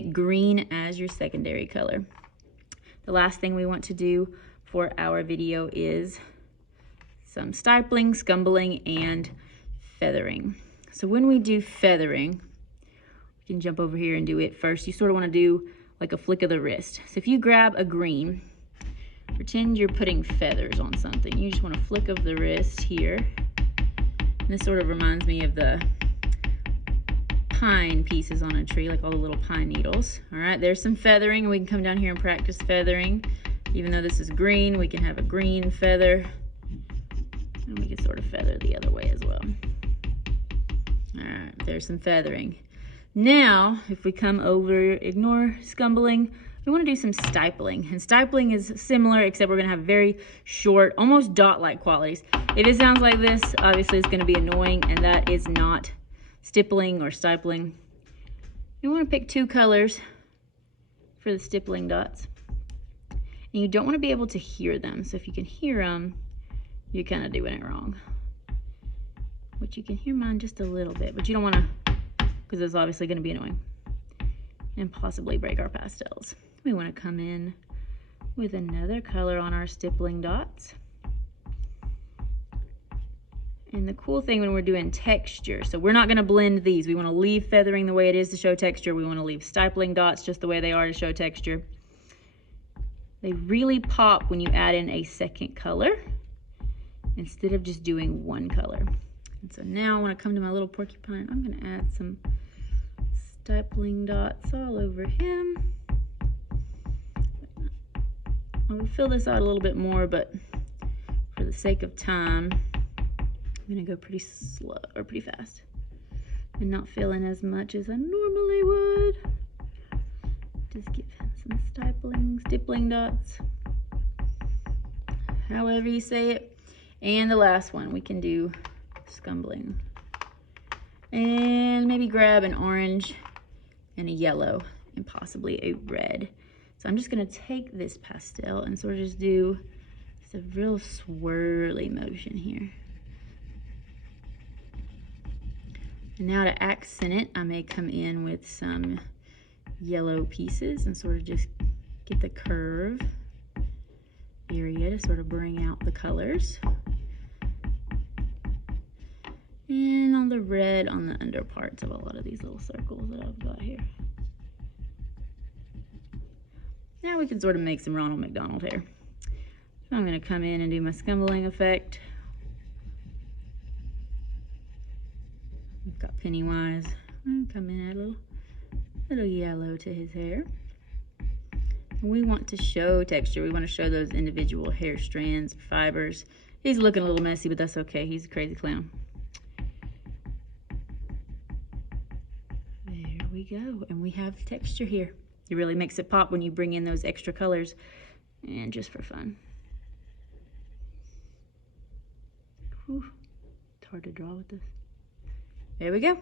green as your secondary color. The last thing we want to do for our video is some stippling, scumbling, and feathering. So when we do feathering, we can jump over here and do it first. You sort of want to do like a flick of the wrist. So if you grab a green, pretend you're putting feathers on something. You just want to flick of the wrist here. And this sort of reminds me of the pine pieces on a tree, like all the little pine needles. All right, there's some feathering, and we can come down here and practice feathering. Even though this is green, we can have a green feather. And we can sort of feather the other way as well. All right, there's some feathering. Now, if we come over, ignore scumbling, we want to do some stippling. And stippling is similar, except we're going to have very short, almost dot-like qualities. If it sounds like this, obviously it's going to be annoying, and that is not stippling or stippling. You want to pick 2 colors for the stippling dots. And you don't want to be able to hear them. So if you can hear them, you're kind of doing it wrong. Which you can hear mine just a little bit, but you don't want to, because it's obviously going to be annoying and possibly break our pastels. We want to come in with another color on our stippling dots. And the cool thing when we're doing texture, so we're not going to blend these. We want to leave feathering the way it is to show texture. We want to leave stippling dots just the way they are to show texture. They really pop when you add in a second color instead of just doing one color. And so now I want to come to my little porcupine. I'm going to add some stippling dots all over him. I'll fill this out a little bit more, but for the sake of time, I'm going to go pretty slow or pretty fast and not fill in as much as I normally would. Just give him some stippling dots, however you say it. And the last one, we can do scumbling. And maybe grab an orange and a yellow and possibly a red. So I'm just going to take this pastel and sort of just do just a real swirly motion here. And now to accent it, I may come in with some yellow pieces and sort of just get the curve area to sort of bring out the colors. And on the red on the under parts of a lot of these little circles that I've got here. Now we can sort of make some Ronald McDonald hair. So I'm going to come in and do my scumbling effect. We've got Pennywise. I'm gonna come in, add a little yellow to his hair. And we want to show texture. We want to show those individual hair strands, fibers. He's looking a little messy, but that's okay. He's a crazy clown. There we go. And we have texture here. It really makes it pop when you bring in those extra colors, and just for fun. Whew. It's hard to draw with this. There we go.